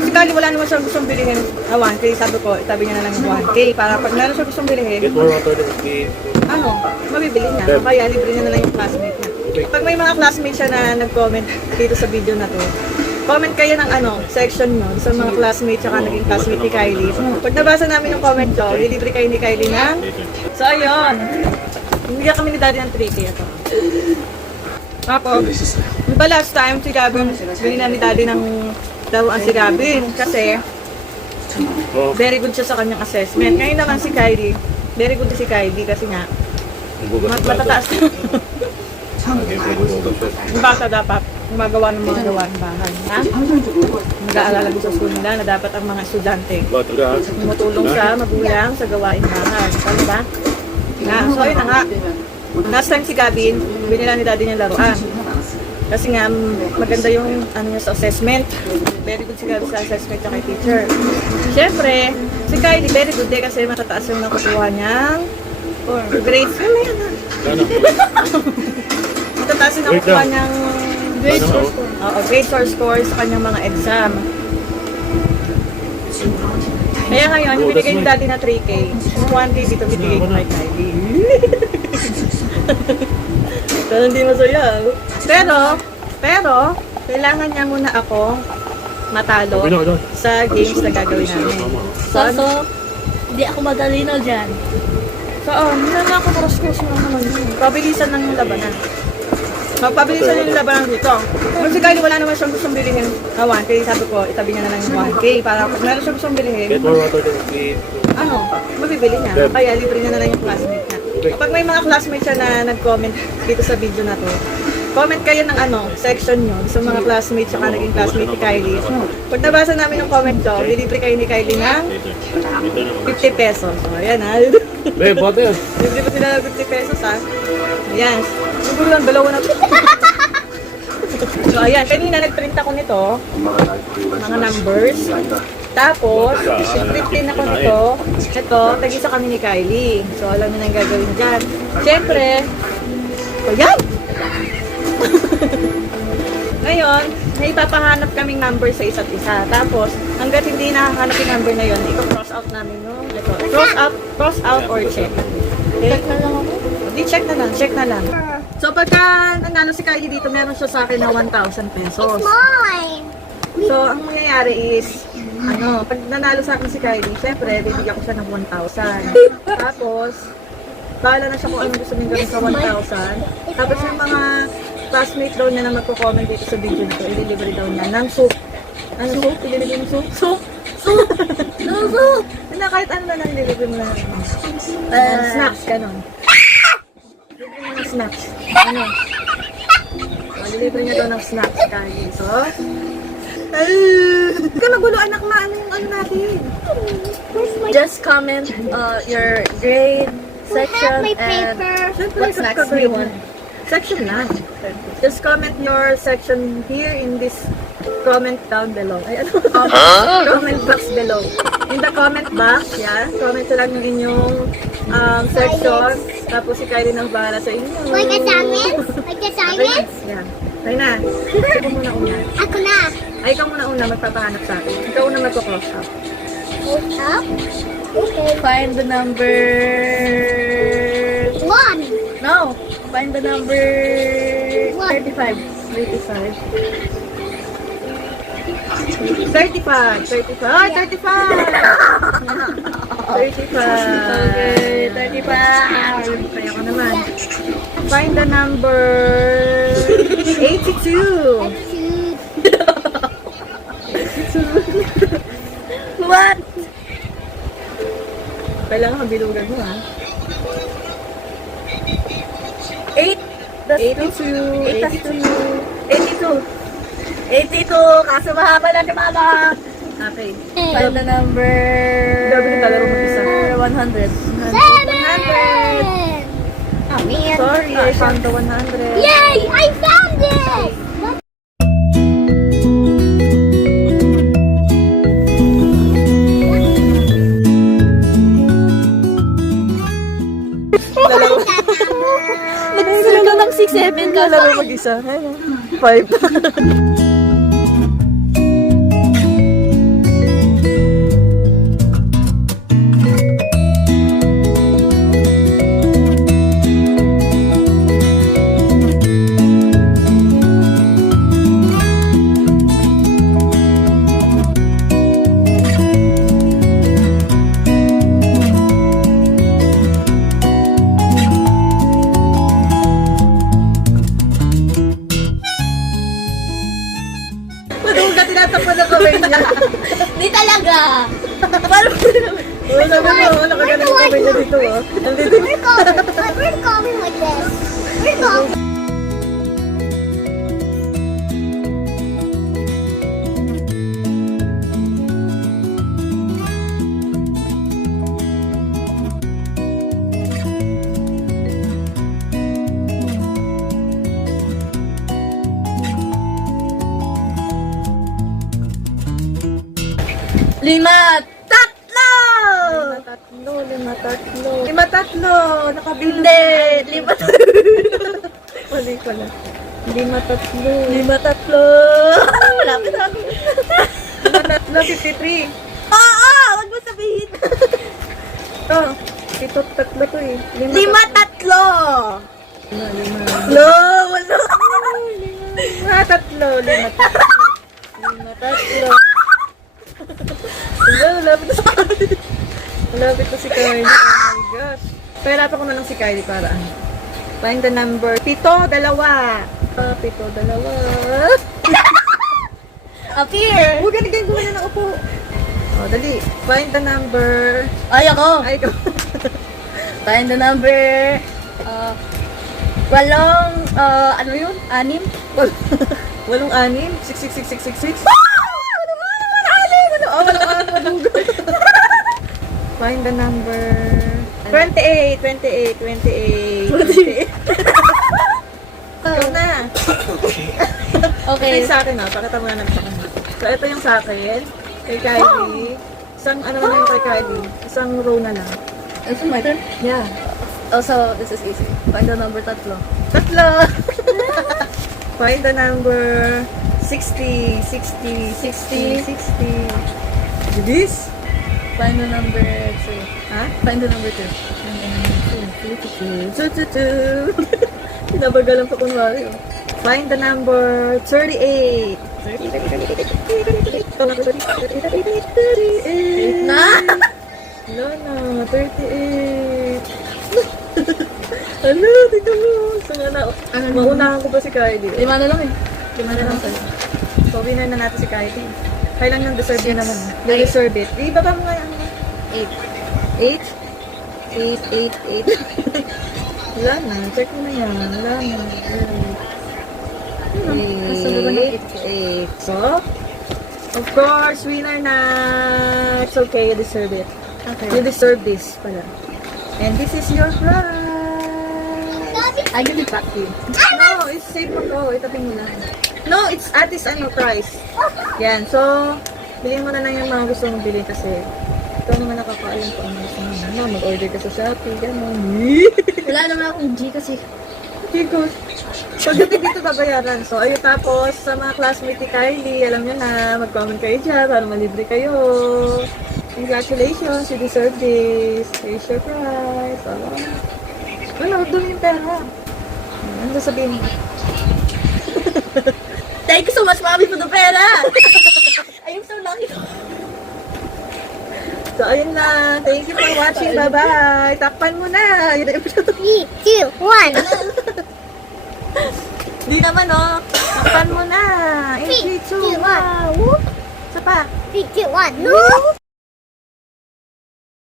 Kasi kali wala naman siyang gustong bilihin na 1K, sabi niya na lang 1K. Para pag meron siya gustong bilihin, Get more water than we. mabibili niya. Kaya libre niya na lang yung classmate niya. Pag may mga classmates siya na nag-comment dito sa video na to, comment kayo ng section nyo sa mga classmates tsaka naging classmate ni Kylie. Pag nabasa namin yung comment ko, lilibre kayo ni Kylie ng... So, ayun. Hindi kami ni Daddy ng 3K ito. Tapos, diba last time si Gabin, binila ni Daddy ng laruan si Gabin kasi very good siya sa kanyang assessment. Ngayon naman si Kylie, very good si Kylie kasi nga matataas yung bata dapat gumagawa ng mga gawain bahay. Ha? Mag-aalala din sa school nila na dapat ang mga estudyante tumutulong sa magulang sa gawain bahay. Tama ba? So ayun na nga. Last time si Gabin, binila ni Daddy niya laruan. Kasi nga, maganda yung niya sa assessment. Very good si Gabin sa assessment at kay teacher. Siyempre, si Kylie very good din kasi matataas yung nakukuha niyang grades. Ano yan ha? Matataas yung nakukuha niyang grades or scores sa kanyang mga exam. Kaya ngayon, yung binigay ni Daddy na 3K, yung 1K dito binigay ko kay Kylie. Pero hindi masaya. Pero, kailangan niya muna ako matalo sa games na gagawin namin. So, hindi ako magalino dyan. So, hindi na ako cross-cross mo naman. Pabilisan ng labanan. Magpabilisan yung labanan dito. Kasi Kylie wala naman siyang gustong bilihin na 1K. Sabi ko, itabi niya na lang yung 1K. Para pag meron siyang gustong bilihin, Get more water than we. mabibili niya. Kaya libre niya na lang yung classmate niya. Kapag may mga classmates siya na nag-comment dito sa video na to, comment kayo ng section nyo sa mga classmates tsaka naging classmate ni Kylie. Pag nabasa namin yung comment ko, lilibre kayo ni Kylie ng 50 pesos. So, ayan ha. Babe, what is? Libre pa sila ng 50 pesos ha. Ayan. Siguro lang, dalawa na to. So, ayan. Kanina nag-print ako nito. Mga numbers. Tapos, print ako nito. Ito, tag-isa kami ni Kylie. So, alam niyo na yung gagawin dyan. Siyempre, ayan! Ngayon, may ipapahanap kaming number sa isa't isa. Tapos, hanggat hindi nakahanap yung number na yun, i-cross out namin yung ito. Cross out or check. Okay? Check na lang ako. Di check na lang. So, pagka nanalo si Kylie dito, meron siya sa akin na 1,000 pesos. So, ang mangyayari is, pag nanalo sa akin si Kylie, syempre, bibigyan ko siya ng 1,000. Tapos, bahala na siya kung anong gusto niya gawin sa 1,000. Tapos yung mga classmate daw niya na magko-comment dito sa video na ito, i-delivery daw niya ng soup. Ano soup? I-delivery mo soup? Soup! Na kahit ano na lang i-delivery mo na. Snacks, ganon. Delivery mo ng snacks. Ano? Delivery niya daw ng snacks, Kylie. So, huwag ka magulo, anak, ano natin? Just comment your grade, section, and what snacks do you want? Section lang. Just comment your section here in this comment down below. Ay, ano? Comment box below. In the comment box, yan. Comment lang yung inyong section. Tapos si Kylie nang bahala sa inyo. Like assignments? Like assignments? Yan. Ay na. Ikaw muna una. Ako na. Ay, ikaw muna una magpapahanap sa akin. Ikaw una magko-cross out. Hold up. Okay. Find the number... 1. No! Find the number... What? 35. 35. 35. Ay, 35! 35. Okay, 35. Kaya ko naman. Find the number 82. What? Kailangan kabilugan mo ha. 8. That's 82. 82. 82. Kaso mahaba na si Mama. Okay. Find the number... Grabe ka talaga mag-isa. 100. 7. Oh man. Sorry, I found the 100. Yay! I found it! Nagsulo ng 6-7 ka. Laro mag-isa. 5. Hindi talaga. Parang Wala ba mo? Nakagaling yung kamay niya dito, oh. Nandito. We're going like this. We're going. lima, tatlo! Lima tatlo. Nakabilog. Hindi, lima, Mali pala. Lima tatlo. lima, tatlo. Malapit na ako. Lima tatlo, 53. Oo, wag mo sabihin. Ito. Ito tatlo to eh. Lima, tatlo. Lima. No, wala. Lima tatlo. Lima tatlo. Lima tatlo. Wala, malapit na si Kylie. Malapit na si Kylie. Oh my gosh. Pahirapan ko na lang si Kylie para ano. Find the number. 7, 2. 7, 2. Up here. Huwag ka naging gumawa ng upo. O, dali. Find the number. Ay, ako. Ay, ikaw. Find the number. Walong, ano yun? 6? 8, 6. 6. Find the number. 28. Ikaw na. Okay. Ito yung sa akin ha. Pakita mo na natin sa kanya. So, ito yung sa akin. Kay Kylie. Isang ano na yung kay Kylie. Isang row na lang. This is my turn? Yeah. Also, this is easy. Find the number tatlo. Tatlo. Find the number 60. This? Find the number 3. Ha? Find the number 2. Pinabagalan pa kunwari. Oh. Find the number 38. 38. Na? Wala na, 38. Ano, tignan mo. So nga na, maunahan ko pa si Kylie. 5 na lang eh. 5 na lang sa'yo. So, winner na natin si Kylie. Kailan yung deserve niya naman? You Ay. deserve it. Di ba mo nga yan? 8. 8? Wala na. Check mo na yan. Wala na. Nasa baba ng 8. So, of course, winner na. It's okay. You deserve it. Okay. You deserve this pala. And this is your prize. I give it back to you. No, it's safe mo to. Itabi mo lang. No, it's Atis price. Yan. So, bilhin mo na lang yung mga gusto mong bilhin kasi ikaw naman nakakaalam kung ano gusto mo. Ano, mag-order ka sa Shopee, gano'n. Wala naman akong G kasi. Because, pagdating dito babayaran. So, ayun tapos, sa mga classmate ni Kylie, alam nyo na, mag-comment kayo dyan para malibre kayo. Congratulations, you deserve this. Here's your prize. Wala, huwag dumi yung pera. Ano sasabihin mo? Thank you so much, Mommy, for the pera! I am so lucky. So, ayun lang. Thank you for watching. Bye-bye. Takpan mo na. 3, 2, 1. Di naman, oh. Takpan mo na. 8, 3, 2, 1. Whoop. Isa pa. 3, 2, 1. Whoop.